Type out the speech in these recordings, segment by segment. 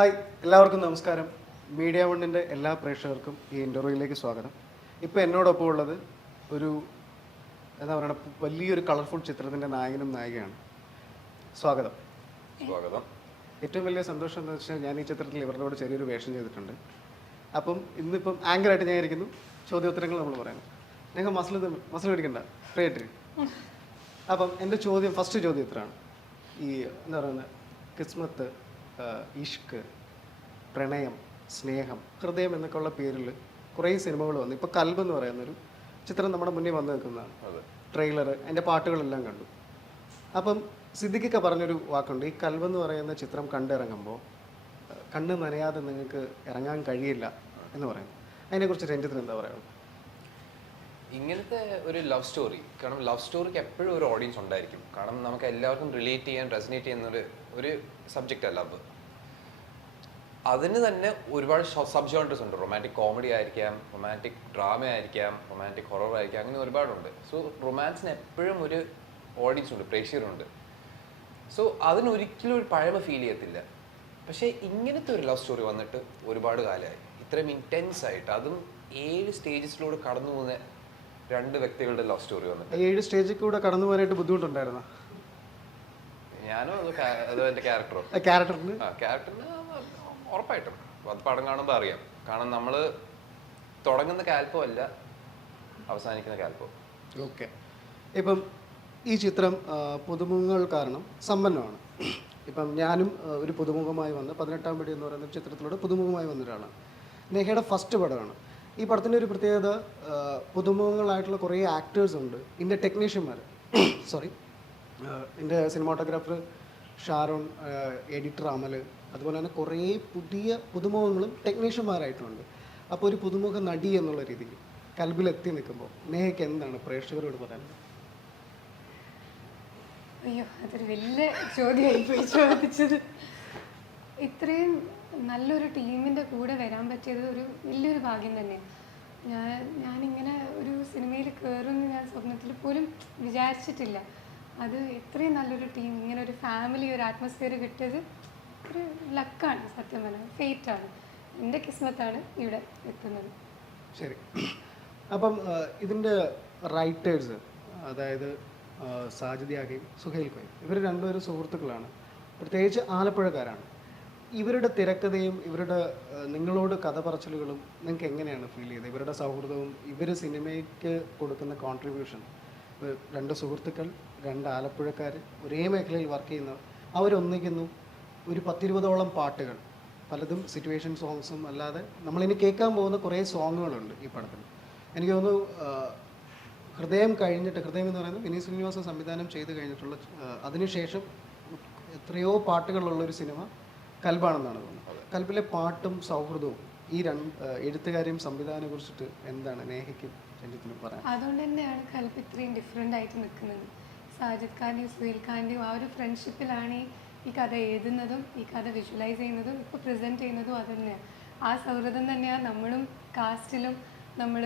Hi, എല്ലാവർക്കും നമസ്കാരം. Media വണ്ണിൻ്റെ എല്ലാ പ്രേക്ഷകർക്കും ഈ ഇൻ്റർവ്യൂയിലേക്ക് സ്വാഗതം. ഇപ്പോൾ എന്നോടൊപ്പം ഉള്ളത് ഒരു എന്താ പറയുക, വലിയൊരു കളർഫുൾ ചിത്രത്തിൻ്റെ നായകനും നായികയാണ്. സ്വാഗതം. സ്വാഗതം. ഏറ്റവും വലിയ സന്തോഷം എന്ന് വെച്ചാൽ ഞാൻ ഈ ചിത്രത്തിൽ ഇവരോട് ചെറിയൊരു വേഷം ചെയ്തിട്ടുണ്ട്. അപ്പം ഇന്നിപ്പം ആങ്കറായിട്ട് ഞാൻ ഇരിക്കുന്നു. ചോദ്യോത്തരങ്ങൾ നമ്മൾ പറയണം. ഞങ്ങൾ മസിൽ പിടിക്കണ്ട, ഫ്രീ. അപ്പം എൻ്റെ ഫസ്റ്റ് ചോദ്യം ഇത്രയാണ്. ഈ എന്താ പറയുന്നത്, കിസ്മത്ത്, ഇഷ്ക്, പ്രണയം, സ്നേഹം, ഹൃദയം എന്നൊക്കെയുള്ള പേരിൽ കുറേ സിനിമകൾ വന്നു. ഇപ്പോൾ കൽബ് എന്ന് പറയുന്നൊരു ചിത്രം നമ്മുടെ മുന്നിൽ വന്നു നിൽക്കുന്നതാണ്. ട്രെയിലർ, അതിൻ്റെ പാട്ടുകളെല്ലാം കണ്ടു. അപ്പം സിദ്ദിഖൊക്കെ പറഞ്ഞൊരു വാക്കുണ്ട്, ഈ കൽബ് എന്ന് പറയുന്ന ചിത്രം കണ്ടിറങ്ങുമ്പോൾ കണ്ണ് നനയാതെ നിങ്ങൾക്ക് ഇറങ്ങാൻ കഴിയില്ല എന്ന് പറയുന്നു. അതിനെക്കുറിച്ച് രഞ്ജിത്തിന് എന്താ പറയുക? ഇങ്ങനത്തെ ഒരു ലവ് സ്റ്റോറി, കാരണം ലവ് സ്റ്റോറിക്ക് എപ്പോഴും ഒരു ഓഡിയൻസ് ഉണ്ടായിരിക്കും. കാരണം നമുക്ക് എല്ലാവർക്കും റിലേറ്റ് ചെയ്യാൻ, റെസനേറ്റ് ചെയ്യുന്ന ഒരു സബ്ജക്റ്റാണ് ലവ്. അതിന് തന്നെ ഒരുപാട് സബ് ജോൺറസ് ഉണ്ട്. റൊമാൻറ്റിക് കോമഡി ആയിരിക്കാം, റൊമാൻറ്റിക് ഡ്രാമ ആയിരിക്കാം, റൊമാൻറ്റിക് ഹൊറർ ആയിരിക്കാം, അങ്ങനെ ഒരുപാടുണ്ട്. സോ റൊമാൻസിന് എപ്പോഴും ഒരു ഓഡിയൻസ് ഉണ്ട്, പ്രേക്ഷകരുണ്ട്. സോ അതിനൊരിക്കലും ഒരു പഴമ ഫീൽ ചെയ്യത്തില്ല. പക്ഷേ ഇങ്ങനത്തെ ഒരു ലവ് സ്റ്റോറി വന്നിട്ട് ഒരുപാട് കാലമായി, ഇത്രയും ഇൻറ്റൻസ് ആയിട്ട്, അതും 7 സ്റ്റേജസിലൂടെ കടന്നു പോകുന്ന 2 വ്യക്തികളുടെ ലവ് സ്റ്റോറി വന്നിട്ട്. 7 സ്റ്റേജിൽ കൂടെ കടന്നു പോകാനായിട്ട് ബുദ്ധിമുട്ടുണ്ടായിരുന്നോ? ഞാനും അതോ എൻ്റെ ക്യാരക്ടറിന് ഉറപ്പായിട്ടും അത് പടം കാണുമ്പോൾ അറിയാം. കാരണം നമ്മൾ തുടങ്ങുന്ന കാൽപ്പം അല്ല അവസാനിക്കുന്ന കാൽപ്പം. ഓക്കെ. ഇപ്പം ഈ ചിത്രം പുതുമുഖങ്ങൾ കാരണം സമ്പന്നമാണ്. ഇപ്പം ഞാനും ഒരു പുതുമുഖമായി വന്ന് 18-ാം പടി എന്ന് പറയുന്ന ചിത്രത്തിലൂടെ പുതുമുഖമായി വന്ന ഒരാളാണ്. നെഹയുടെ ഫസ്റ്റ് പടമാണ്. ഈ പടത്തിൻ്റെ ഒരു പ്രത്യേകത, പുതുമുഖങ്ങളായിട്ടുള്ള കുറേ ആക്ടേഴ്സ് ഉണ്ട്. ഇതിൻ്റെ ടെക്നീഷ്യന്മാർ ഇതിൻ്റെ സിനിമാട്ടോഗ്രാഫർ ഷാരോൺ, എഡിറ്റർ അമൽ, അതുപോലെ തന്നെ കുറേ പുതുമുഖങ്ങളും ടെക്നീഷ്യന്മാരായിട്ടുണ്ട്. അപ്പോൾ ഒരു പുതുമുഖ നടി എന്നുള്ള രീതിയിൽ കൽബിലെത്തി നിൽക്കുമ്പോൾ നെഹയ്ക്ക് എന്താണ് പ്രേക്ഷകരോട് പറയാനുള്ളത്? അയ്യോ, അതൊരു വലിയ ചോദ്യമായി പോയി ചോദിച്ചത്. ഇത്രയും നല്ലൊരു ടീമിൻ്റെ കൂടെ വരാൻ പറ്റിയത് ഒരു വലിയൊരു ഭാഗ്യം തന്നെയാണ്. ഞാനിങ്ങനെ ഒരു സിനിമയിൽ കയറുമെന്ന് ഞാൻ സ്വപ്നത്തിൽ പോലും വിചാരിച്ചിട്ടില്ല. അത് ഇത്രയും നല്ലൊരു ടീം, ഇങ്ങനെ ഒരു ഫാമിലി, ഒരു അറ്റ്മോസ്ഫിയർ കിട്ടിയത് ഒരു ലക്കാണ്, സത്യം പറഞ്ഞാൽ ഫെയ്റ്റാണ്. എൻ്റെ കിസ്മത്താണ് ഇവിടെ എത്തുന്നത്. ശരി. അപ്പം ഇതിൻ്റെ റൈറ്റേഴ്സ്, അതായത് സാജിദയാകയും സുഹൈൽ കോയും, ഇവർ രണ്ടുപേരും സുഹൃത്തുക്കളാണ്. പ്രത്യേകിച്ച് ആലപ്പുഴക്കാരാണ്. ഇവരുടെ തിരക്കഥയും ഇവരുടെ നിങ്ങളോട് കഥ പറച്ചിലുകളും നിങ്ങൾക്ക് എങ്ങനെയാണ് ഫീൽ ചെയ്തത്? ഇവരുടെ സൗഹൃദവും ഇവർ സിനിമയ്ക്ക് കൊടുക്കുന്ന കോൺട്രിബ്യൂഷൻ, 2 സുഹൃത്തുക്കൾ, 2 ആലപ്പുഴക്കാർ, ഒരേ മേഖലയിൽ വർക്ക് ചെയ്യുന്നവർ, അവരൊന്നിക്കുന്നു. ഒരു 10-20ഓളം പാട്ടുകൾ, പലതും സിറ്റുവേഷൻ സോങ്സും അല്ലാതെ നമ്മളിനി കേൾക്കാൻ പോകുന്ന കുറേ സോങ്ങുകളുണ്ട് ഈ പടത്തിൽ. എനിക്ക് തോന്നുന്നു ഹൃദയം കഴിഞ്ഞിട്ട്, ഹൃദയം എന്ന് പറയുന്നത് വിനീത് ശ്രീനിവാസൻ സംവിധാനം ചെയ്ത് കഴിഞ്ഞിട്ടുള്ള, അതിനുശേഷം എത്രയോ പാട്ടുകളുള്ളൊരു സിനിമ കൽബാണെന്നാണ് തോന്നുന്നത്. കൽബിലെ പാട്ടും സൗഹൃദവും ഈ എഴുത്തുകാരെയും സംവിധാനം കുറിച്ചിട്ട് എന്താണ് നേഹയ്ക്കും രഞ്ജിത്തിനും പറയാം? അതുകൊണ്ട് തന്നെയാണ് കൽബ് ഇത്രയും ഡിഫറെൻ്റ് ആയിട്ട് നിൽക്കുന്നത്. സാജിദ് ഖാൻ്റെയും സുഹൈൽ ഖാൻ്റെയും ആ ഒരു ഫ്രണ്ട്ഷിപ്പിലാണ് ഈ കഥ എഴുതുന്നതും ഈ കഥ വിഷ്വലൈസ് ചെയ്യുന്നതും ഇപ്പോൾ പ്രസൻറ്റ് ചെയ്യുന്നതും അത് തന്നെയാണ്. ആ സൗഹൃദം തന്നെയാണ് നമ്മളും കാസ്റ്റിലും നമ്മൾ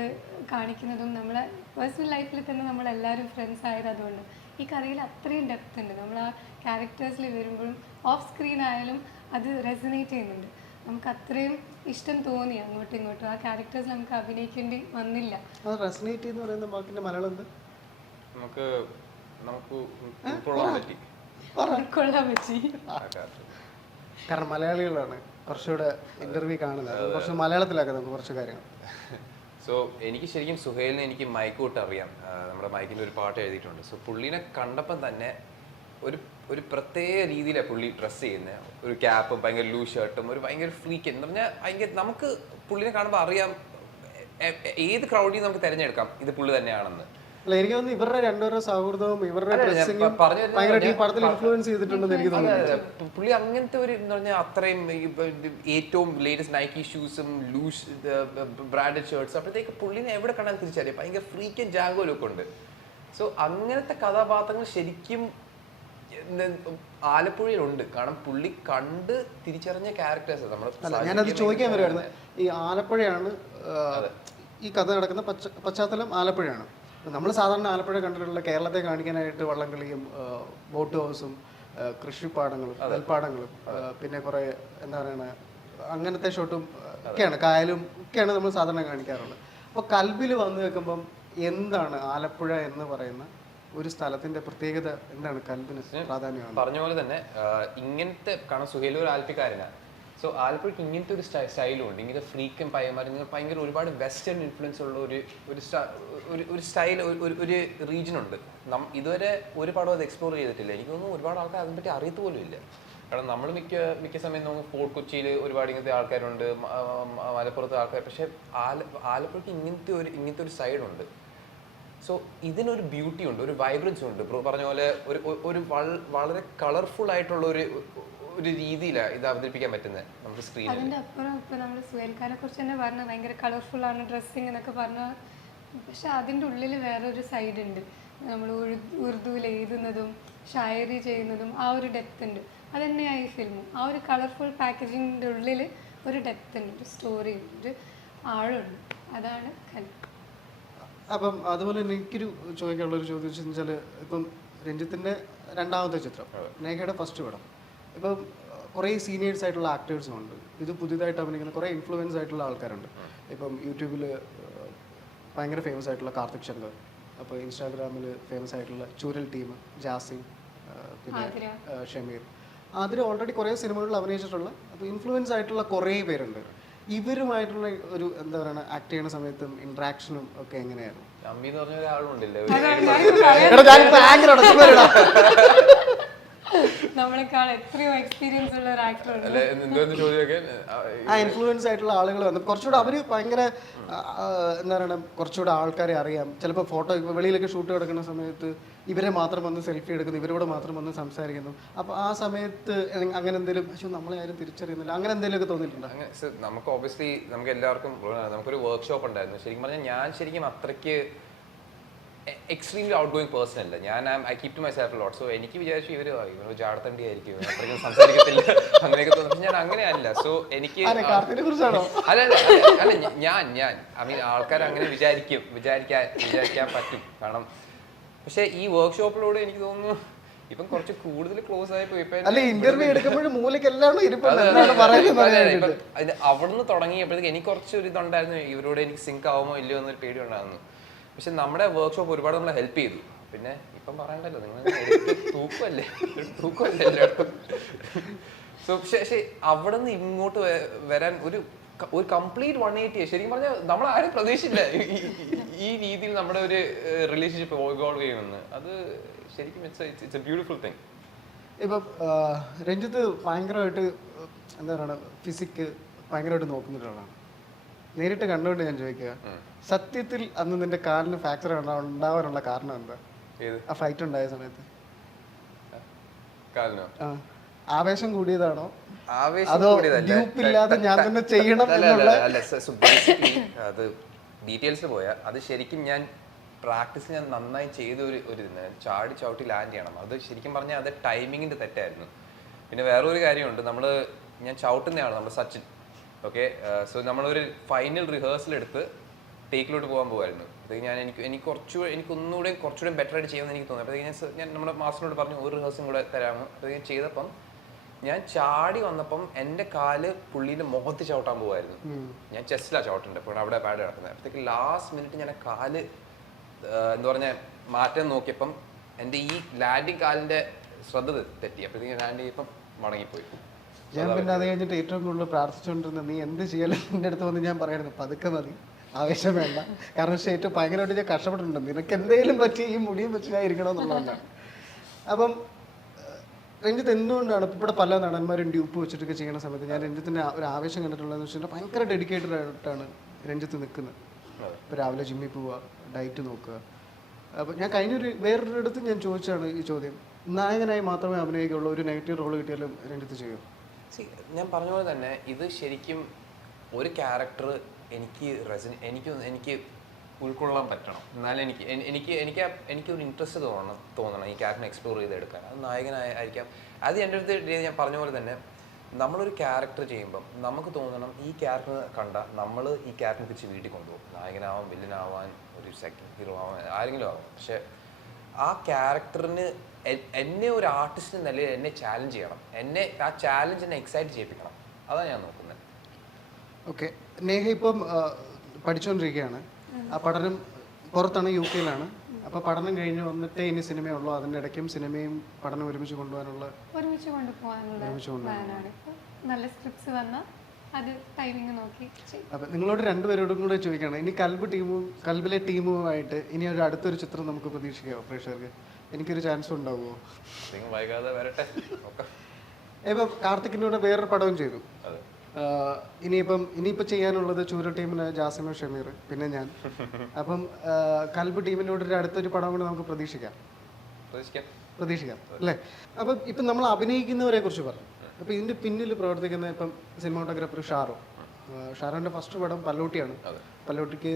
കാണിക്കുന്നതും. നമ്മളെ പേഴ്സണൽ ലൈഫിൽ തന്നെ നമ്മളെല്ലാവരും ഫ്രണ്ട്സ് ആയത് അതുകൊണ്ട് ഈ കഥയിൽ അത്രയും ഡെപ്ത് ഉണ്ട്. നമ്മൾ ആ ക്യാരക്ടേഴ്സിൽ വരുമ്പോഴും ഓഫ് സ്ക്രീൻ ആയാലും അത് റെസനേറ്റ് ചെയ്യുന്നുണ്ട്. നമുക്ക് അത്രയും ഇഷ്ടം തോന്നി അങ്ങോട്ടും ഇങ്ങോട്ടും. ആ ക്യാരക്ടേഴ്സ് നമുക്ക് അഭിനയിക്കേണ്ടി വന്നില്ല. അത് റെസനേറ്റ് എന്ന് പറയുന്ന വാക്കിൻ്റെ മലയാളം എന്ത്? നമുക്ക് ഉൾക്കൊള്ളാൻ പറ്റി. കാരണം മലയാളികളാണ് കുറച്ചുകൂടെ ഇന്റർവ്യൂ കാണുന്നത്, കുറച്ച് മലയാളത്തിലാക്കാം നമുക്ക് കുറച്ച് കാര്യങ്ങൾ. സോ എനിക്ക് ശരിക്കും സുഹൈലിനെ എനിക്ക് മൈക്ക് തൊട്ട് അറിയാം. നമ്മുടെ മൈക്കിൻ്റെ ഒരു പാട്ട് എഴുതിയിട്ടുണ്ട്. സോ പുള്ളീനെ കണ്ടപ്പം തന്നെ ഒരു പ്രത്യേക രീതിയിലാണ് പുള്ളി ഡ്രസ്സ് ചെയ്യുന്നത്. ഒരു ക്യാപ്പും ഭയങ്കര ലൂസ് ഷർട്ടും ഒരു ഭയങ്കര ഫ്രീക്ക് എന്ന് പറഞ്ഞാൽ ഭയങ്കര, നമുക്ക് പുള്ളിനെ കാണുമ്പോൾ അറിയാം ഏത് ക്രൗഡിൽ നമുക്ക് തിരഞ്ഞെടുക്കാം ഇത് പുള്ളി തന്നെയാണെന്ന്. അല്ല, എനിക്ക് തോന്നുന്നു ഇവരുടെ രണ്ടുപേരുടെ സൗഹൃദവും ഇവരുടെ പടത്തിൽ ഇൻഫ്ലുവൻസ് ചെയ്തിട്ടുണ്ടെന്ന് എനിക്ക് തോന്നുന്നു. പുള്ളി അങ്ങനത്തെ ഒരു എന്ന് പറഞ്ഞാൽ അത്രയും ഏറ്റവും ലേറ്റസ്റ്റ് നൈക്കി ഷൂസും ലൂസ് ബ്രാൻഡഡ് ഷർട്ട്സ്, അപ്പോഴത്തേക്ക് പുള്ളിനെ എവിടെ കണ്ടാൽ തിരിച്ചറിയാം. ഭയങ്കര ഫ്രീക്കും ജാങ്കോ ലുക്ക് ഉണ്ട്. സോ അങ്ങനത്തെ കഥാപാത്രങ്ങൾ ശരിക്കും ആലപ്പുഴയിലുണ്ട്. കാരണം പുള്ളി കണ്ട് തിരിച്ചറിഞ്ഞ ക്യാരക്ടേഴ്സ് നമ്മൾ. ഞാനത് ചോദിക്കാൻ വരുമായിരുന്നു. ഈ ആലപ്പുഴയാണ് ഈ കഥ നടക്കുന്ന പശ്ചാത്തലം ആലപ്പുഴയാണ്. നമ്മൾ സാധാരണ ആലപ്പുഴ കണ്ടിട്ടുള്ള കേരളത്തെ കാണിക്കാനായിട്ട് വള്ളംകളിയും ബോട്ട് ഹൗസും കൃഷിപ്പാടങ്ങളും നെൽപ്പാടങ്ങളും പിന്നെ കുറേ എന്താ പറയുക അങ്ങനത്തെ ഷോട്ടും ഒക്കെയാണ്, കായലും ഒക്കെയാണ് നമ്മൾ സാധാരണ കാണിക്കാറുള്ളത്. അപ്പോൾ കൽബിൽ വന്നു വെക്കുമ്പം എന്താണ് ആലപ്പുഴ എന്ന് പറയുന്ന ഒരു സ്ഥലത്തിന്റെ പ്രത്യേകത എന്താണ്, കൽബിന് പ്രാധാന്യമാണ്? പറഞ്ഞ പോലെ തന്നെ ഇങ്ങനത്തെ കാരണം സുഹേൽ ഒരു ആലപ്പിക്കാരനാണ്. സോ ആലപ്പുഴയ്ക്ക് ഇങ്ങനത്തെ ഒരു സ്റ്റൈലും ഉണ്ട്. ഇങ്ങനത്തെ ഫ്രീക്കും പയ്യന്മാരും ഭയങ്കര ഒരുപാട് വെസ്റ്റേൺ ഇൻഫ്ലുവൻസ് ഉള്ള ഒരു സ്റ്റൈൽ, ഒരു റീജിയൻ ഉണ്ട്. ഇതുവരെ ഒരു പടം അത് എക്സ്പ്ലോർ ചെയ്തിട്ടില്ല. എനിക്ക് തോന്നുന്നു ഒരുപാട് ആൾക്കാർ അതിനെപ്പറ്റി അറിയത്ത് പോലും ഇല്ല. കാരണം നമ്മൾ മിക്ക സമയം നമുക്ക് ഫോർട്ട് കൊച്ചിയിൽ ഒരുപാട് ഇങ്ങനത്തെ ആൾക്കാരുണ്ട്, മലപ്പുറത്തെ ആൾക്കാർ. പക്ഷെ ആലപ്പുഴയ്ക്ക് ഇങ്ങനത്തെ ഒരു സൈഡുണ്ട്. സോ ഇതിനൊരു ബ്യൂട്ടി ഉണ്ട്, ഒരു വൈബ്രൻസ് ഉണ്ട്. ബ്രോ പറഞ്ഞ പോലെ ഒരു വളരെ കളർഫുൾ ആയിട്ടുള്ള ഒരു രീതിയിലാണ് ഇത് അവതരിപ്പിക്കാൻ പറ്റുന്നത് നമുക്ക് സ്ക്രീനിൽ. അതിൻ്റെ അപ്പുറം ഇപ്പോൾ നമ്മൾ സുഹേൽക്കാരെ കുറിച്ച് തന്നെ പറഞ്ഞാൽ ഭയങ്കര കളർഫുൾ ആണ് ഡ്രസ്സിങ് എന്നൊക്കെ പറഞ്ഞാൽ, പക്ഷെ അതിൻ്റെ ഉള്ളിൽ വേറൊരു സൈഡ് ഉണ്ട്. നമ്മൾ ഉറുദുവിൽ എഴുതുന്നതും ഷായറി ചെയ്യുന്നതും ആ ഒരു ഡെപ്ത് ഉണ്ട്. അത് തന്നെയാണ് ഈ ഫിലിമും. ആ ഒരു കളർഫുൾ പാക്കേജിങ്ങിൻ്റെ ഉള്ളിൽ ഒരു ഡെപ്ത് ഉണ്ട്, ഒരു സ്റ്റോറി ഉണ്ട്, ഒരു ആഴമുണ്ട്. അതാണ് കല. അപ്പം അതുപോലെ തന്നെ എനിക്കൊരു ചോദിക്കാനുള്ള ഒരു ചോദ്യം വെച്ചാൽ, ഇപ്പം രഞ്ജിത്തിന്റെ രണ്ടാമത്തെ ചിത്രം, നേഹയുടെ ഫസ്റ്റ് പടം, ഇപ്പം കുറേ സീനിയേഴ്സ് ആയിട്ടുള്ള ആക്ടേഴ്സും ഉണ്ട്. ഇത് പുതിയതായിട്ട് അഭിനയിക്കുന്ന കുറേ ഇൻഫ്ലുവൻസ് ആയിട്ടുള്ള ആൾക്കാരുണ്ട്. ഇപ്പം യൂട്യൂബിൽ ഭയങ്കര ഫേമസ് ആയിട്ടുള്ള കാർത്തിക് ശങ്കർ, അപ്പോൾ ഇൻസ്റ്റാഗ്രാമിൽ ഫേമസ് ആയിട്ടുള്ള ചൂരൽ ടീം, ജാസിം, പിന്നെ ഷമീർ. അതിൽ ഓൾറെഡി കുറേ സിനിമകളിൽ അഭിനയിച്ചിട്ടുള്ള അപ്പോൾ ഇൻഫ്ലുവൻസ് ആയിട്ടുള്ള കുറേ പേരുണ്ട്. ഇവരുമായിട്ടുള്ള ഒരു എന്താ പറയുക ആക്ട് ചെയ്യുന്ന സമയത്തും ഇന്ററാക്ഷനും ഒക്കെ എങ്ങനെയായിരുന്നു? അമ്മി എന്ന് പറഞ്ഞ ഒരാളുണ്ടല്ലോ, നമ്മളെക്കാൾ എത്രയോ എക്സ്പീരിയൻസ് ഉള്ള ഒരു ആക്ടർ. ആ ഇൻഫ്ലുവൻസ് ആയിട്ടുള്ള ആളുകൾ വന്നു കുറച്ചുകൂടെ അവർ ഭയങ്കര എന്താ പറയുക കുറച്ചുകൂടെ ആൾക്കാരെ അറിയാം. ചിലപ്പോൾ ഫോട്ടോ വെളിയിലൊക്കെ ഷൂട്ട് കിടക്കുന്ന സമയത്ത് ഇവരെ മാത്രം വന്ന് സെൽഫി എടുക്കുന്നു, ഇവരോട് മാത്രം വന്ന് സംസാരിക്കുന്നു. അപ്പോൾ ആ സമയത്ത് അങ്ങനെ എന്തെങ്കിലും പക്ഷേ നമ്മളെ ആരും തിരിച്ചറിയുന്നില്ല, അങ്ങനെ എന്തെങ്കിലുമൊക്കെ തോന്നിയിട്ടുണ്ടോ? അങ്ങനെ നമുക്ക് ഓബിയസ്ലി നമുക്ക് എല്ലാവർക്കും നമുക്കൊരു വർക്ക്ഷോപ്പ് ഉണ്ടായിരുന്നു. ശരിക്കും പറഞ്ഞാൽ ഞാൻ അത്രയ്ക്ക് എക്സ്ട്രീംലി ഔട്ട് ഗോയിങ് പേഴ്സൺ അല്ല. I keep to myself lot. So എനിക്ക് വിചാരിച്ചു ഇവർ ജാടത്തണ്ടി ആയിരിക്കും, അത്രയ്ക്കും സംസാരിക്കത്തില്ല അങ്ങനെയൊക്കെ തോന്നി. പക്ഷെ ഞാൻ അങ്ങനെയല്ല. സോ എനിക്ക് അല്ല ഞാൻ ഐ മീൻ ആൾക്കാർ അങ്ങനെ വിചാരിക്കാൻ പറ്റും. കാരണം പക്ഷെ ഈ വർക്ക്ഷോപ്പിലൂടെ എനിക്ക് തോന്നുന്നു ഇപ്പം കുറച്ച് കൂടുതൽ ക്ലോസ് ആയി പോയി. ഇന്റർവ്യൂ എടുക്കുമ്പോഴും അവിടുന്ന് തുടങ്ങിയപ്പോഴത്തേക്ക് എനിക്ക് കുറച്ച് ഒരു ഇതുണ്ടായിരുന്നു, ഇവരോട് എനിക്ക് സിങ്ക് ആവുമോ ഇല്ലയോ എന്നൊരു പേടി ഉണ്ടായിരുന്നു. പക്ഷെ നമ്മുടെ വർക്ക്ഷോപ്പ് ഒരുപാട് നമ്മളെ ഹെൽപ്പ് ചെയ്തു. പിന്നെ ഇപ്പം പറയണ്ടല്ലോ, നിങ്ങൾ തൂക്കമല്ലേ എല്ലായിടത്തും. സോ പക്ഷേ അവിടെ നിന്ന് ഇങ്ങോട്ട് വരാൻ ഒരു കംപ്ലീറ്റ് 180. ശരിക്കും പറഞ്ഞാൽ നമ്മൾ ആരും പ്രതീക്ഷിച്ചില്ല ഈ രീതിയിൽ നമ്മുടെ ഒരു റിലേഷൻഷിപ്പ് ഇവോൾവ് ചെയ്യുമെന്ന്. അത് ശരിക്കും ഇറ്റ്സ് എ ബ്യൂട്ടിഫുൾ തിങ്. ഇപ്പം രഞ്ജിത്ത് ഭയങ്കരമായിട്ട് എന്താ പറയുക ഫിസിക്ക് ഭയങ്കരമായിട്ട് നോക്കുന്ന ഒരാളാണ്. നേരിട്ട് കണ്ടുകൊണ്ട് ഞാൻ ചോദിക്കുക, സത്യത്തിൽ അന്ന് നിന്റെ കാലിന് ഫ്രാക്ചർ ഉണ്ടാവാനുള്ള കാരണം എന്താ? ആ ഫൈറ്റ് ഉണ്ടായ സമയത്ത് ആവേശം കൂടിയതാണോ അതോ ഡ്യൂപ്പില്ലാതെ ഞാൻ തന്നെ ചെയ്യണം എന്നുള്ള? അത് ഡീറ്റെയിൽസ് പോയാൽ അത് ശരിക്കും ഞാൻ പ്രാക്ടീസ് ഞാൻ നന്നായി ചെയ്ത ഒരു ചവിട്ടി ലാൻഡ് ചെയ്യണം. അത് ശരിക്കും പറഞ്ഞാൽ അത് ടൈമിങ്ങിന്റെ തെറ്റായിരുന്നു. പിന്നെ വേറൊരു കാര്യമുണ്ട്, ഞാൻ ചവിട്ടുന്നതാണ് നമ്മൾ സച്ചിൻ. ഓക്കെ, സോ നമ്മളൊരു ഫൈനൽ റിഹേഴ്സൽ എടുത്ത് ടേക്കിലോട്ട് പോകാൻ പോകുമായിരുന്നു. അപ്പോഴത്തേക്ക് എനിക്ക് കുറച്ചുകൂടെ ബെറ്റർ ആയിട്ട് ചെയ്യുമെന്ന് എനിക്ക് തോന്നി. അപ്പോഴത്തേക്ക് ഞാൻ നമ്മുടെ മാസ്റ്ററിനോട് പറഞ്ഞു ഒരു റിഹേഴ്സലും കൂടെ തരാമോ. അപ്പോഴത്തേക്ക് ചെയ്തപ്പം ഞാൻ ചാടി വന്നപ്പം എൻ്റെ കാല് പുള്ളീൻ്റെ മുഖത്ത് ചവിട്ടാൻ പോകുമായിരുന്നു. ഞാൻ ചെസ്റ്റിലാണ് ചവിട്ടുണ്ട്, അപ്പോൾ അവിടെ പാഡ് കിടക്കുന്നത്. അപ്പോഴത്തേക്ക് ലാസ്റ്റ് മിനിറ്റ് ഞാൻ കാല് എന്താ പറഞ്ഞാൽ മാറ്റാൻ നോക്കിയപ്പം എൻ്റെ ഈ ലാൻഡിങ് കാലിൻ്റെ ശ്രദ്ധ തെറ്റി. അപ്പോഴത്തേക്ക് ലാൻഡ് ചെയ്യപ്പം മടങ്ങിപ്പോയി. ഞാൻ പിന്നെ അത് കഴിഞ്ഞിട്ട് ഏറ്റവും കൂടുതൽ പ്രാർത്ഥിച്ചുകൊണ്ടിരുന്നത്, നീ എന്ത് ചെയ്യലും എൻ്റെ അടുത്ത് വന്ന് ഞാൻ പറയായിരുന്നു പതുക്കെ മതി, ആവേശം വേണ്ട. കാരണം ഏറ്റവും ഭയങ്കരമായിട്ട് ഞാൻ കഷ്ടപ്പെട്ടിട്ടുണ്ട്, നിനക്ക് എന്തെങ്കിലും പറ്റി ഈ മുടിയും വെച്ചായിരിക്കണം എന്നുള്ളതാണ്. അപ്പം രഞ്ജിത്ത് എന്തുകൊണ്ടാണ് ഇവിടെ പല നടന്മാരും ഡ്യൂപ്പ് വെച്ചിട്ടൊക്കെ ചെയ്യുന്ന സമയത്ത് ഞാൻ രഞ്ജിത്തിൻ്റെ ഒരു ആവേശം കണ്ടിട്ടുള്ളതെന്ന് വെച്ചിട്ടുണ്ടെങ്കിൽ ഭയങ്കര ഡെഡിക്കേറ്റഡ് ആയിട്ടാണ് രഞ്ജിത്ത് നിൽക്കുന്നത്. ഇപ്പോൾ രാവിലെ ജിമ്മിൽ പോവുക, ഡയറ്റ് നോക്കുക. അപ്പോൾ ഞാൻ വേറൊരു അടുത്ത് ഞാൻ ചോദിച്ചാണ് ഈ ചോദ്യം, നായകനായി മാത്രമേ അഭിനയിക്കുള്ളൂ, ഒരു നെഗറ്റീവ് റോൾ കിട്ടിയാലും രഞ്ജിത്ത് ചെയ്യും? ഞാൻ പറഞ്ഞ പോലെ തന്നെ ഇത് ശരിക്കും ഒരു ക്യാരക്ടർ എനിക്ക് ഉൾക്കൊള്ളാൻ പറ്റണം. എന്നാലും എനിക്കൊരു ഇൻട്രസ്റ്റ് തോന്നണം ഈ ക്യാരക്ടറിനെ എക്സ്പ്ലോർ ചെയ്തെടുക്കാൻ. അത് നായകനായിരിക്കാം. അത് എൻ്റെ അടുത്ത് ഞാൻ പറഞ്ഞ പോലെ തന്നെ നമ്മളൊരു ക്യാരക്ടർ ചെയ്യുമ്പം നമുക്ക് തോന്നണം ഈ ക്യാരക്ടർ കണ്ടാൽ നമ്മൾ ഈ ക്യാരക്ടറിനെ തിരിച്ച് വീട്ടിൽ കൊണ്ടുപോകും. നായകനാവാൻ, വില്ലനാവാൻ, ഒരു സെക്കൻഡ് ഹീറോ ആവാൻ, ആരെങ്കിലും ആവാം. പക്ഷെ ആ ക്യാരക്ടറിന് എന്നെ ഒരു ആർട്ടിസ്റ്റ് എന്ന നിലയിൽ എന്നെ ചാലഞ്ച് ചെയ്യണം, ആ ചാലഞ്ച് എന്നെ എക്സൈറ്റ് ചെയ്യിപ്പിക്കണം. അതാണ് ഞാൻ നോക്കുന്നത്. ഓക്കെ, നേഹ ഇപ്പം പഠിച്ചുകൊണ്ടിരിക്കുകയാണ്. ആ പഠനം പുറത്താണ്, UK യിലാണ്. അപ്പോൾ പഠനം കഴിഞ്ഞ് വന്നിട്ടേ ഇനി സിനിമയുള്ളൂ? അതിൻ്റെ ഇടയ്ക്കും സിനിമയും പഠനം ഒരുമിച്ച് കൊണ്ടുപോകാനുള്ള പ്ലാനാണ്. ഇപ്പോൾ നല്ല സ്ക്രിപ്റ്റ്സ് വന്നാൽ അത് ടൈമിങ് നോക്കി ചെയ്യും. അപ്പം നിങ്ങളോട് രണ്ടുപേരോടും കൂടെ ചോദിക്കുകയാണ്, ഇനി കൽബിലെ ടീമുമായിട്ട് ഇനി ഒരു അടുത്തൊരു ചിത്രം നമുക്ക് പ്രതീക്ഷിക്കാമോ പ്രേക്ഷകർക്ക്? എനിക്കൊരു ചാൻസ് ഉണ്ടാവുമോ? വൈകാതെ വരട്ടെ. ഇപ്പം കാർത്തിക്കിൻ്റെ വേറൊരു പടവും ചെയ്തു. ഇനിയിപ്പോൾ ചെയ്യാനുള്ളത് ചൂര ടീമിന് ജാസിമ ഷമീർ, പിന്നെ ഞാൻ. അപ്പം കൽബ് ടീമിനോട് ഒരു അടുത്തൊരു പടം കൂടി നമുക്ക് പ്രതീക്ഷിക്കാം അല്ലേ? അപ്പം ഇപ്പം നമ്മൾ അഭിനയിക്കുന്നവരെ കുറിച്ച് പറഞ്ഞു. അപ്പം ഇതിൻ്റെ പിന്നിൽ പ്രവർത്തിക്കുന്ന ഇപ്പം സിനിമാറ്റോഗ്രാഫർ ഷാരോൻ്റെ ഫസ്റ്റ് പടം പല്ലോട്ടിയാണ്. പല്ലോട്ടിക്ക്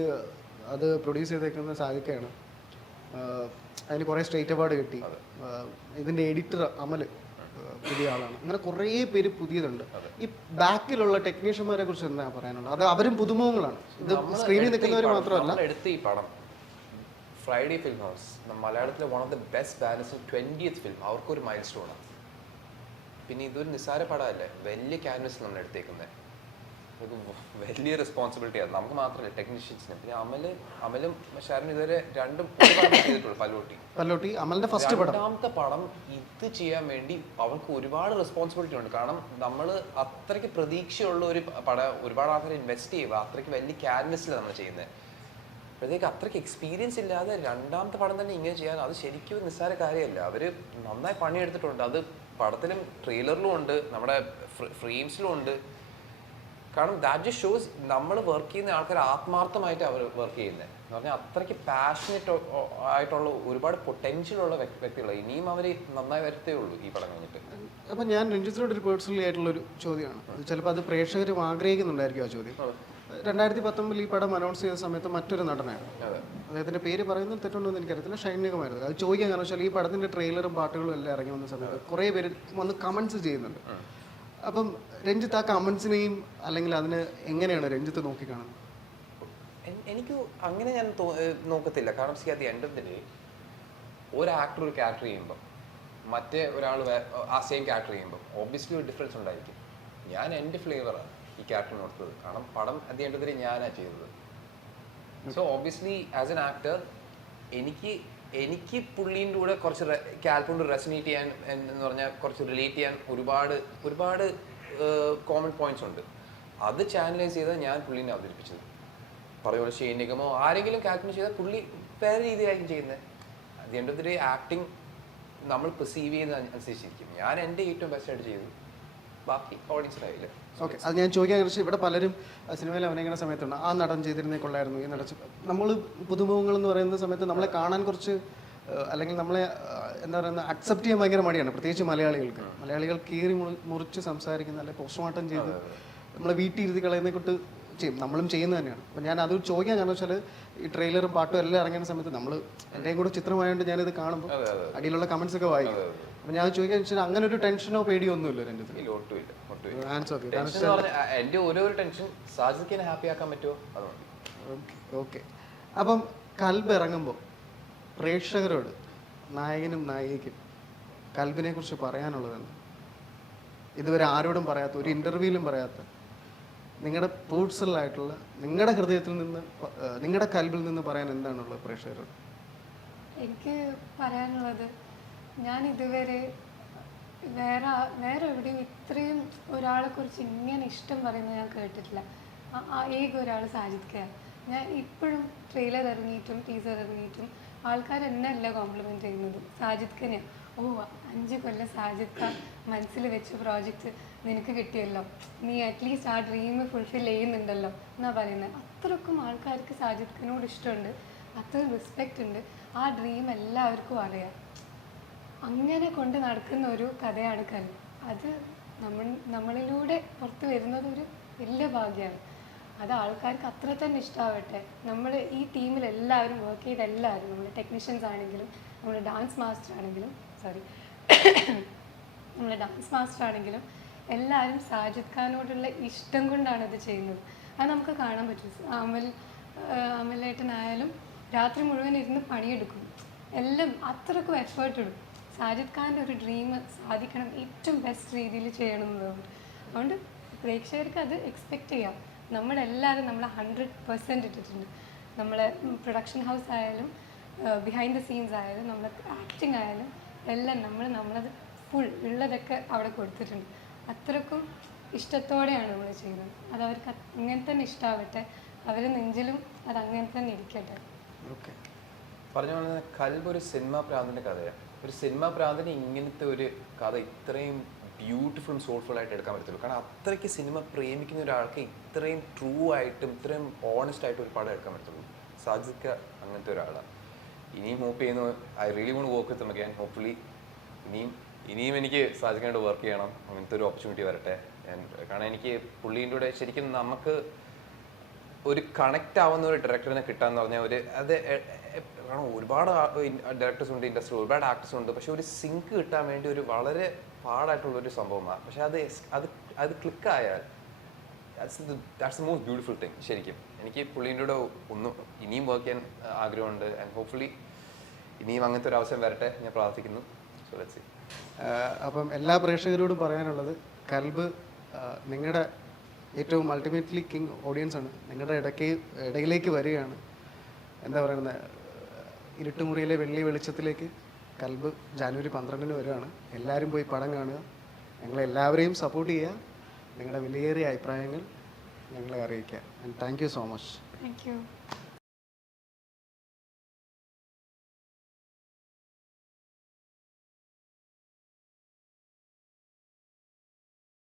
അത് പ്രൊഡ്യൂസ് ചെയ്തേക്കുന്ന സാദിക്കയാണ്. അതിന് കുറേ സ്റ്റേറ്റ് അവാർഡ് കിട്ടി. ഇതിൻ്റെ എഡിറ്റർ അമൽ പുതിയ ആളാണ്. അങ്ങനെ കുറേ പേര് പുതിയതുണ്ട്. ഈ ബാക്കിലുള്ള ടെക്നീഷ്യന്മാരെ കുറിച്ച് എന്താ പറയാനുള്ളത്? അത് അവരും പുതുമുഖങ്ങളാണ്. ഇത് സ്ക്രീനിൽ നിൽക്കുന്നവർ മാത്രമല്ല. എടുത്ത ഈ പടം ഫ്രൈഡേ ഫിലിം ഹൗസ് മലയാളത്തിലെ one of the best balance 20th film, അവർക്കൊരു മൈൽ സ്റ്റോണാണ്. പിന്നെ ഇതൊരു നിസ്സാര പടമല്ലേ, വലിയ ക്യാൻവസ് നമ്മൾ എടുത്തേക്കുന്നത്. ഇത് വലിയ റെസ്പോൺസിബിലിറ്റിയാണ് നമുക്ക് മാത്രമല്ല, ടെക്നീഷ്യൻസിന്. പിന്നെ അമലും ഷാരനും ഇതുവരെ രണ്ടും ചെയ്തിട്ടുള്ളൂ. പല്ലോട്ടി അമലിന്റെ ഫസ്റ്റ് പടം. രണ്ടാമത്തെ പടം ഇത് ചെയ്യാൻ വേണ്ടി അവർക്ക് ഒരുപാട് റെസ്പോൺസിബിലിറ്റി ഉണ്ട്. കാരണം നമ്മൾ അത്രയ്ക്ക് പ്രതീക്ഷയുള്ള ഒരു പടം, ഒരുപാട് ആൾക്കാർ ഇൻവെസ്റ്റ് ചെയ്യുക, അത്രയ്ക്ക് വലിയ ക്യാൻവസിലാണ് നമ്മൾ ചെയ്യുന്നത്. അപ്പോഴത്തേക്ക് അത്രയ്ക്ക് എക്സ്പീരിയൻസ് ഇല്ലാതെ രണ്ടാമത്തെ പടം തന്നെ ഇങ്ങനെ ചെയ്യാൻ അത് ശരിക്കും നിസ്സാര കാര്യമല്ല. അവർ നന്നായി പണിയെടുത്തിട്ടുണ്ട്. അത് പടത്തിലും ട്രെയിലറിലും ഉണ്ട്, നമ്മുടെ ഫ്രെയിംസിലും ഉണ്ട്. കാരണം ദാറ്റ് ജസ്റ്റ് ഷോസ് നമ്മൾ വർക്ക് ചെയ്യുന്ന ആൾക്കാർ ആത്മാർത്ഥമായിട്ട് അവർ വർക്ക് ചെയ്യുന്നത് എന്ന് പറഞ്ഞാൽ അത്രയ്ക്ക് പാഷനറ്റ് ആയിട്ടുള്ള ഒരുപാട് പൊട്ടൻഷ്യലുള്ള വ്യക്തികൾ. ഇനിയും അവർ നന്നായി വരത്തേ ഉള്ളൂ ഈ പടം കഴിഞ്ഞിട്ട്. അപ്പം ഞാൻ രഞ്ജിത്തിനോട് ഒരു പേഴ്സണലി ആയിട്ടുള്ളൊരു ചോദ്യമാണ്, ചിലപ്പോൾ അത് പ്രേക്ഷകരും ആഗ്രഹിക്കുന്നുണ്ടായിരിക്കും ആ ചോദ്യം. 2019 ഈ പടം അനൗൺസ് ചെയ്ത സമയത്ത് മറ്റൊരു നടനായിരുന്നു, അദ്ദേഹത്തിൻ്റെ പേര് പറയുന്നത് തെറ്റുണ്ടോ എന്ന് എനിക്കറിയത്തില്ല, ഷൈൻ നിഗമായിരുന്നു. അത് ചോദിക്കാൻ കാരണം വെച്ചാൽ ഈ പടത്തിൻ്റെ ട്രെയിലറും പാട്ടുകളും എല്ലാം ഇറങ്ങി വന്ന സമയത്ത് കുറേ പേര് വന്ന് കമൻസ് ചെയ്യുന്നുണ്ട്. അപ്പം രഞ്ജിത്ത് ആ കമൻസിനെയും അല്ലെങ്കിൽ അതിന് എങ്ങനെയാണ് രഞ്ജിത്ത് നോക്കിക്കാണുന്നത്? എനിക്ക് അങ്ങനെ ഞാൻ നോക്കത്തില്ല. കാരണം at the end of the day ഒരു ആക്ടർ ഒരു ക്യാരക്ടർ ചെയ്യുമ്പം മറ്റേ ഒരാൾ ആ സെയിം ക്യാരക്ടർ ചെയ്യുമ്പം ഒബ്വിയസ്ലി ഒരു ഡിഫറൻസ് ഉണ്ടായിരിക്കും. ഞാൻ എൻ്റെ ഫ്ലേവറാണ് ഈ ക്യാരക്ടറിന് കൊടുത്തത്. കാരണം പടം at the end of the day ഞാനാണ് ചെയ്തത്. So obviously as an actor എനിക്ക് പുള്ളീൻ്റെ കൂടെ കുറച്ച് ക്യാരക്ടറിനോട് റെസനേറ്റ് ചെയ്യാൻ എന്ന് പറഞ്ഞാൽ കുറച്ച് റിലേറ്റ് ചെയ്യാൻ ഒരുപാട് കോമൺ പോയിന്റ്സ് ഉണ്ട്. അത് ചാനലൈസ് ചെയ്താൽ ഞാൻ പുള്ളീനെ അവതരിപ്പിച്ചത്. പറയുമ്പോൾ ഷെയ്ൻ നിഗമോ ആരെങ്കിലും ക്യാരക്ടർ ചെയ്താൽ പുള്ളി വേറെ രീതിയിലായിരിക്കും ചെയ്യുന്നത്. At the end of the day acting നമ്മൾ പെർസീവ് ചെയ്യുന്ന അനുസരിച്ചിരിക്കും. ഞാൻ എൻ്റെ ഏറ്റവും ബെസ്റ്റായിട്ട് ചെയ്തു, ബാക്കി ഓഡിയൻസിനായില്ല. ഓക്കെ, അത് ഞാൻ ചോദിക്കാൻ കുറിച്ച് ഇവിടെ പലരും സിനിമയിൽ അഭിനയിക്കുന്ന സമയത്തുണ്ട് ആ നടൻ ചെയ്തിരുന്നേ കൊള്ളായിരുന്നു, ഈ നടച്ച് നമ്മൾ പുതുമുഖങ്ങൾ എന്ന് പറയുന്ന സമയത്ത് നമ്മളെ കാണാൻ കുറച്ച് അല്ലെങ്കിൽ നമ്മളെ എന്താ പറയുക അക്സെപ്റ്റ് ചെയ്യാൻ ഭയങ്കര മടിയാണ്, പ്രത്യേകിച്ച് മലയാളികൾ കീറി മുറിച്ച് സംസാരിക്കുന്ന അല്ലെങ്കിൽ പോസ്റ്റ്മോർട്ടം ചെയ്ത് നമ്മളെ വീട്ടിൽ ഇരുത്തി കളയുന്ന കൊണ്ട് ചെയ്യും, നമ്മളും ചെയ്യുന്നത് തന്നെയാണ്. അപ്പം ഞാൻ അത് ചോദിക്കാൻ കാരണം വെച്ചാൽ ഈ ട്രെയിലറും പാട്ടും എല്ലാം ഇറങ്ങുന്ന സമയത്ത് നമ്മൾ എൻ്റെയും കൂടെ ചിത്രമായതുകൊണ്ട് ഞാനിത് കാണുമ്പോൾ അടിയിലുള്ള കമൻസ് ഒക്കെ വായിക്കും. അപ്പം ഞാൻ ചോദിക്കാൻ വെച്ചാൽ അങ്ങനെ ഒരു ടെൻഷനോ പേടിയോ ഒന്നുമില്ല രഞ്ജിത്ത്? എൻ്റെ ഓരോ ടെൻഷൻ സാജിദിനെ ഹാപ്പി ആക്കാൻ പറ്റുമോ അതുകൊണ്ട്. ഓക്കെ, അപ്പം കൽബ് ഇറങ്ങുമ്പോൾ പ്രേക്ഷകരോട് നായകനും നായികയ്ക്കും കൽബിനെ കുറിച്ച് പറയാനുള്ളതെന്ന് ഇതുവരെ ആരോടും പറയാത്ത, ഒരു ഇൻ്റർവ്യൂവിലും പറയാത്ത, നിങ്ങളുടെ പേഴ്സണലായിട്ടുള്ള നിങ്ങളുടെ ഹൃദയത്തിൽ നിന്ന് നിങ്ങളുടെ കൽബിൽ നിന്ന് പറയാൻ എന്താണുള്ളത് പ്രേക്ഷകരോട്? എനിക്ക് പറയാനുള്ളത്, ഞാൻ ഇതുവരെ വേറെ എവിടെയും ഇത്രയും ഒരാളെ കുറിച്ച് ഇങ്ങനെ ഇഷ്ടം പറയുന്നത് ഞാൻ കേട്ടിട്ടില്ല. ഏക ഒരാൾ സാജിദ് ഖാൻ. ഞാൻ ഇപ്പോഴും ട്രെയിലർ ഇറങ്ങിയിട്ടും ടീസർ ഇറങ്ങിയിട്ടും ആൾക്കാർ എന്നല്ല കോംപ്ലിമെൻറ്റ് ചെയ്യുന്നത് സാജിദ് ഖാനെയാണ്. 5 കൊല്ലം സാജിദ് ഖാൻ മനസ്സിൽ വെച്ച പ്രോജക്റ്റ് നിനക്ക് കിട്ടിയല്ലോ, നീ അറ്റ്ലീസ്റ്റ് ആ ഡ്രീം ഫുൾഫിൽ ചെയ്യുന്നുണ്ടല്ലോ എന്നാണ് പറയുന്നത്. അത്രക്കും ആൾക്കാർക്ക് സാജിദ് ഖാനോട് ഇഷ്ടമുണ്ട്, അത്രയും റെസ്പെക്റ്റ് ഉണ്ട്. ആ ഡ്രീം എല്ലാവർക്കും അറിയാം. അങ്ങനെ കൊണ്ട് നടക്കുന്ന ഒരു കഥയാണ് കൽബ്. അത് നമ്മളിലൂടെ പുറത്ത് വരുന്നത് ഒരു വലിയ ഭാഗ്യമാണ്. അത് ആൾക്കാർക്ക് അത്ര തന്നെ ഇഷ്ടമാവട്ടെ. നമ്മൾ ഈ ടീമിൽ എല്ലാവരും വർക്ക് ചെയ്ത എല്ലാവരും, നമ്മുടെ ടെക്നീഷ്യൻസ് ആണെങ്കിലും നമ്മുടെ ഡാൻസ് മാസ്റ്റർ ആണെങ്കിലും എല്ലാവരും സാജിദ് ഖാനോടുള്ള ഇഷ്ടം കൊണ്ടാണ് ഇത് ചെയ്യുന്നത്. അത് നമുക്ക് കാണാൻ പറ്റും. അമലേട്ടനായാലും രാത്രി മുഴുവൻ ഇരുന്ന് പണിയെടുക്കും. എല്ലാം അത്രക്കും എഫേർട്ട് ഇടും. സാജിദ് ഖാൻ്റെ ഒരു ഡ്രീം സാധിക്കണം, ഏറ്റവും ബെസ്റ്റ് രീതിയിൽ ചെയ്യണം എന്നുള്ളത്. അതുകൊണ്ട് പ്രേക്ഷകർക്ക് അത് എക്സ്പെക്റ്റ് ചെയ്യാം. നമ്മളെല്ലാവരും നമ്മൾ 100% ഇട്ടിട്ടുണ്ട്. നമ്മളെ പ്രൊഡക്ഷൻ ഹൗസ് ആയാലും ബിഹൈൻഡ് ദ സീൻസ് ആയാലും നമ്മളെ ആക്ടിങ് ആയാലും എല്ലാം നമ്മളത് ഫുൾ ഉള്ളതൊക്കെ അവിടെ കൊടുത്തിട്ടുണ്ട്. അത്രക്കും ഇഷ്ടത്തോടെയാണ് നമ്മൾ ചെയ്യുന്നത്. അത് അവർക്ക് അങ്ങനെ തന്നെ ഇഷ്ടമാവട്ടെ, അവരുടെ നെഞ്ചിലും അത് അങ്ങനെ തന്നെ ഇരിക്കട്ടെ. ഓക്കെ. പറഞ്ഞ പോലെ തന്നെ കൽബ് ഒരു സിനിമാ പ്രാന്തിൻ്റെ കഥയാണ്. ഒരു സിനിമാ പ്രാന്തിന് ഇങ്ങനത്തെ ഒരു കഥ ഇത്രയും ബ്യൂട്ടിഫുള്ളും സോൾഫുൾ ആയിട്ട് എടുക്കാൻ പറ്റത്തുള്ളൂ. കാരണം അത്രയ്ക്ക് സിനിമ പ്രേമിക്കുന്ന ഒരാൾക്ക് ഇത്രയും ട്രൂ ആയിട്ടും ഇത്രയും ഓണസ്റ്റ് ആയിട്ട് ഒരു പടം എടുക്കാൻ പറ്റുള്ളൂ. സാജിദ് അങ്ങനത്തെ ഒരാളാണ്. ഇനിയും ഹോപ്പ് ചെയ്യുന്നു, I really want work with him again. Hopefully ഇനിയും എനിക്ക് സാജിദ് ഖാനോട് വർക്ക് ചെയ്യണം, അങ്ങനത്തെ ഒരു ഓപ്പർച്യൂണിറ്റി വരട്ടെ. കാരണം എനിക്ക് പുള്ളീൻ്റെ കൂടെ ശരിക്കും നമുക്ക് ഒരു കണക്റ്റ് ആവുന്ന ഒരു ഡയറക്ടറിനെ കിട്ടാന്ന് പറഞ്ഞാൽ കാരണം ഒരുപാട് ഡയറക്ടേഴ്സ് ഉണ്ട് ഇൻഡസ്ട്രിയിൽ, ഒരുപാട് ആക്ടേഴ്സ് ഉണ്ട്. പക്ഷെ ഒരു സിങ്ക് കിട്ടാൻ വേണ്ടി ഒരു വളരെ പാടായിട്ടുള്ളൊരു സംഭവമാണ്. പക്ഷെ അത് ക്ലിക്കായാൽ that's the most beautiful thing. ശരിക്കും എനിക്ക് പുള്ളീൻ്റെ കൂടെ ഇനിയും വർക്ക് ചെയ്യാൻ ആഗ്രഹമുണ്ട്. ആൻഡ് ഹോപ്പ്ഫുള്ളി ഇനിയും അങ്ങനത്തെ ഒരു അവസരം വരട്ടെ ഞാൻ പ്രാർത്ഥിക്കുന്നു. So let's see. അപ്പം എല്ലാ പ്രേക്ഷകരോടും പറയാനുള്ളത്, കൽബ് നിങ്ങളുടെ ഏറ്റവും അൾട്ടിമേറ്റ്ലി കിങ് ഓഡിയൻസ് ആണ്. നിങ്ങളുടെ ഇടയിലേക്ക് വരികയാണ്. എന്താ പറയുന്നത്, ഇരുട്ടുമുറിയിലെ വെള്ളി വെളിച്ചത്തിലേക്ക് കൽബ് ജാനുവരി 12 വരികയാണ്. എല്ലാവരും പോയി പടം കാണുക. ഞങ്ങളെല്ലാവരെയും സപ്പോർട്ട് ചെയ്യുക. നിങ്ങളുടെ വിലയേറിയ അഭിപ്രായങ്ങൾ ഞങ്ങളെ അറിയിക്കുക. And thank you so much. Thank you.